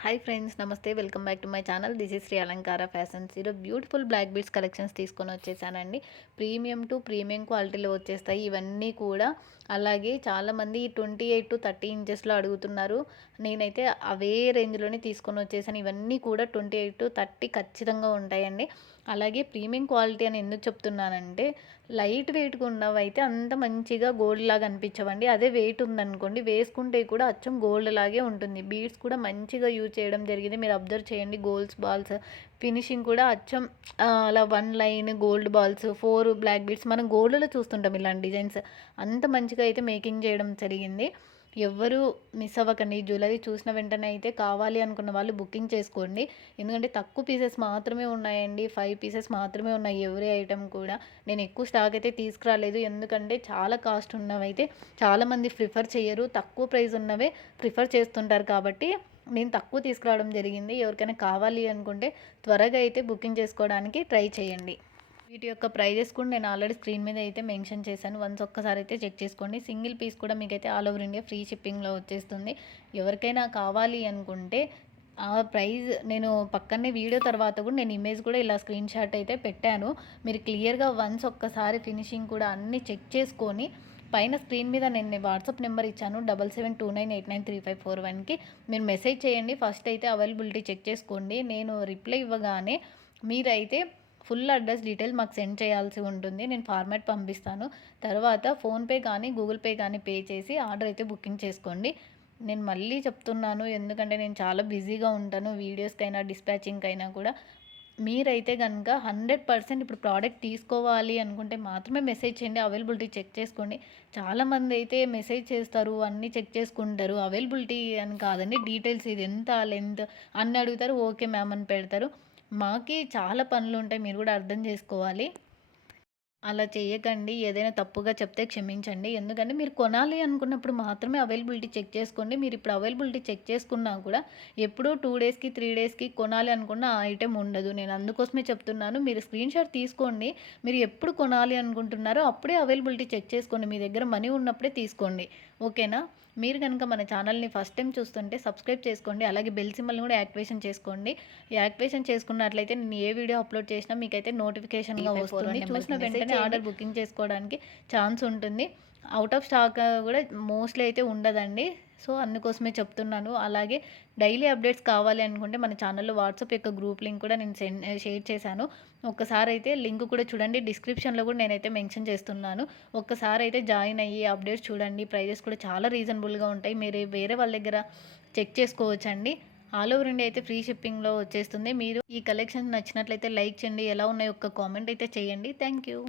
Hi friends, నమస్తే. Welcome back to my channel. This is Sri Alankara Fashions. ఈరోజు beautiful black beads collections తీసుకొని వచ్చేసానండి. Premium to premium క్వాలిటీలో వచ్చేస్తాయి ఇవన్నీ కూడా. అలాగే చాలామంది 28 టు 30 ఇంచెస్లో అడుగుతున్నారు. నేనైతే అవే రేంజ్లోనే తీసుకొని వచ్చేసాను. ఇవన్నీ కూడా 28 టు 30 ఖచ్చితంగా ఉంటాయండి. అలాగే ప్రీమియం క్వాలిటీ అని ఎందుకు చెప్తున్నానంటే, లైట్ వెయిట్గా ఉన్నవైతే అంత మంచిగా గోల్డ్ లాగా అనిపించవండి. అదే వెయిట్ ఉందనుకోండి, వేసుకుంటే కూడా అచ్చం గోల్డ్ లాగే ఉంటుంది. బీడ్స్ కూడా మంచిగా యూజ్ చేయడం జరిగింది. మీరు అబ్జర్వ్ చేయండి. గోల్డ్స్ బాల్స్ ఫినిషింగ్ కూడా అచ్చం అలా 1 line gold balls, 4 black beads మనం గోల్డ్లో చూస్తుంటాం ఇలాంటి డిజైన్స్. అంత మంచిగా అయితే మేకింగ్ చేయడం జరిగింది. ఎవ్వరూ మిస్ అవ్వకండి. జ్యువెలరీ చూసిన వెంటనే అయితే కావాలి అనుకున్న వాళ్ళు బుకింగ్ చేసుకోండి. ఎందుకంటే తక్కువ పీసెస్ మాత్రమే ఉన్నాయండి. 5 పీసెస్ మాత్రమే ఉన్నాయి ఎవ్రీ ఐటెం కూడా. నేను ఎక్కువ స్టాక్ అయితే తీసుకురాలేదు. ఎందుకంటే చాలా కాస్ట్ ఉన్నవైతే చాలామంది ప్రిఫర్ చేయరు. తక్కువ ప్రైస్ ఉన్నవే ప్రిఫర్ చేస్తుంటారు కాబట్టి నేను తక్కువ తీసుకురావడం జరిగింది. ఎవరికైనా కావాలి అనుకుంటే త్వరగా అయితే బుకింగ్ చేసుకోవడానికి ట్రై చేయండి. వీటి యొక్క ప్రైజెస్ కూడా నేను ఆల్రెడీ స్క్రీన్ మీద అయితే మెన్షన్ చేశాను. వన్స్ ఒక్కసారి అయితే చెక్ చేసుకోండి. సింగిల్ పీస్ కూడా మీకైతే ఆల్ ఓవర్ ఇండియా ఫ్రీ షిప్పింగ్లో వచ్చేస్తుంది. ఎవరికైనా కావాలి అనుకుంటే ఆ ప్రైజ్ నేను పక్కనే వీడియో తర్వాత కూడా నేను ఇమేజ్ కూడా ఇలా స్క్రీన్ షాట్ అయితే పెట్టాను. మీరు క్లియర్గా వన్స్ ఒక్కసారి ఫినిషింగ్ కూడా అన్నీ చెక్ చేసుకొని పైన స్క్రీన్ మీద నేను వాట్సాప్ నెంబర్ ఇచ్చాను 7729893541కి మీరు మెసేజ్ చేయండి. ఫస్ట్ అయితే అవైలబిలిటీ చెక్ చేసుకోండి. నేను రిప్లై ఇవ్వగానే మీరైతే ఫుల్ అడ్రస్ డీటెయిల్ మాకు సెండ్ చేయాల్సి ఉంటుంది. నేను ఫార్మాట్ పంపిస్తాను. తర్వాత ఫోన్పే కానీ గూగుల్ పే కానీ పే చేసి ఆర్డర్ అయితే బుకింగ్ చేసుకోండి. నేను మళ్ళీ చెప్తున్నాను, ఎందుకంటే నేను చాలా బిజీగా ఉంటాను. వీడియోస్కైనా డిస్పాచింగ్కైనా కూడా. మీరైతే కనుక 100% ఇప్పుడు ప్రోడక్ట్ తీసుకోవాలి అనుకుంటే మాత్రమే మెసేజ్ చేయండి. అవైలబిలిటీ చెక్ చేసుకోండి. చాలామంది అయితే మెసేజ్ చేస్తారు, అన్నీ చెక్ చేసుకుంటారు. అవైలబిలిటీ అని కాదండి, డీటెయిల్స్ ఇది ఎంత లెంత్ అన్నీ అడుగుతారు. ఓకే మ్యామ్ అని పెడతారు. మాకి చాలా పనులుంటాయి, మీరు కూడా అర్థం చేసుకోవాలి. అలా చేయకండి. ఏదైనా తప్పుగా చెప్తే క్షమించండి. ఎందుకంటే మీరు కొనాలి అనుకున్నప్పుడు మాత్రమే అవైలబిలిటీ చెక్ చేసుకోండి. మీరు ఇప్పుడు అవైలబిలిటీ చెక్ చేసుకున్నా కూడా ఎప్పుడో 2 డేస్‌కి, 3 డేస్‌కి కొనాలి అనుకున్న ఆ ఐటెమ్ ఉండదు. నేను అందుకోసమే చెప్తున్నాను. మీరు స్క్రీన్ షాట్ తీసుకోండి. మీరు ఎప్పుడు కొనాలి అనుకుంటున్నారో అప్పుడే అవైలబిలిటీ చెక్ చేసుకోండి. మీ దగ్గర మనీ ఉన్నప్పుడే తీసుకోండి. ఓకేనా? మీరు గనుక మన ఛానల్‌ని ఫస్ట్ టైం చూస్తుంటే సబ్స్క్రైబ్ చేసుకోండి. అలాగే బెల్ సింబల్‌ని కూడా యాక్టివేషన్ చేసుకోండి. యాక్టివేషన్ చేసుకున్నట్లయితే నేను ఏ వీడియో అప్లోడ్ చేసినా మీకైతే నోటిఫికేషన్‌గా వస్తుంది. చూసిన వెంటనే ఆర్డర్ బుకింగ్ చేసుకోవడానికి ఛాన్స్ ఉంటుంది. ఔట్ ఆఫ్ స్టాక్ కూడా మోస్ట్‌లీ అయితే ఉండదండి. సో, అందుకోసమే చెప్తున్నాను. అలాగే డైలీ అప్డేట్స్ కావాలి అనుకుంటే మన ఛానల్‌లో వాట్సాప్ యొక్క గ్రూప్ లింక్ కూడా నేను షేర్ చేశాను. ఒక్కసారి అయితే లింక్ కూడా చూడండి. డిస్క్రిప్షన్‌లో కూడా నేనైతే మెన్షన్ చేస్తున్నాను. ఒక్కసారి అయితే జాయిన్ అయ్యి అప్డేట్స్ చూడండి. ప్రైజెస్ కూడా చాలా రీజనబుల్‌గా ఉంటాయి. మీరు వేరే వాళ్ళ దగ్గర చెక్ చేసుకోవచ్చండి. ఆల్ ఓవర్ ఇండియా అయితే ఫ్రీ షిప్పింగ్‌లో వచ్చేస్తుంది. మీరు ఈ కలెక్షన్స్ నచ్చినట్లయితే లైక్ చేయండి. ఎలా ఉన్నాయో ఒక్క కామెంట్ అయితే చేయండి. Thank you.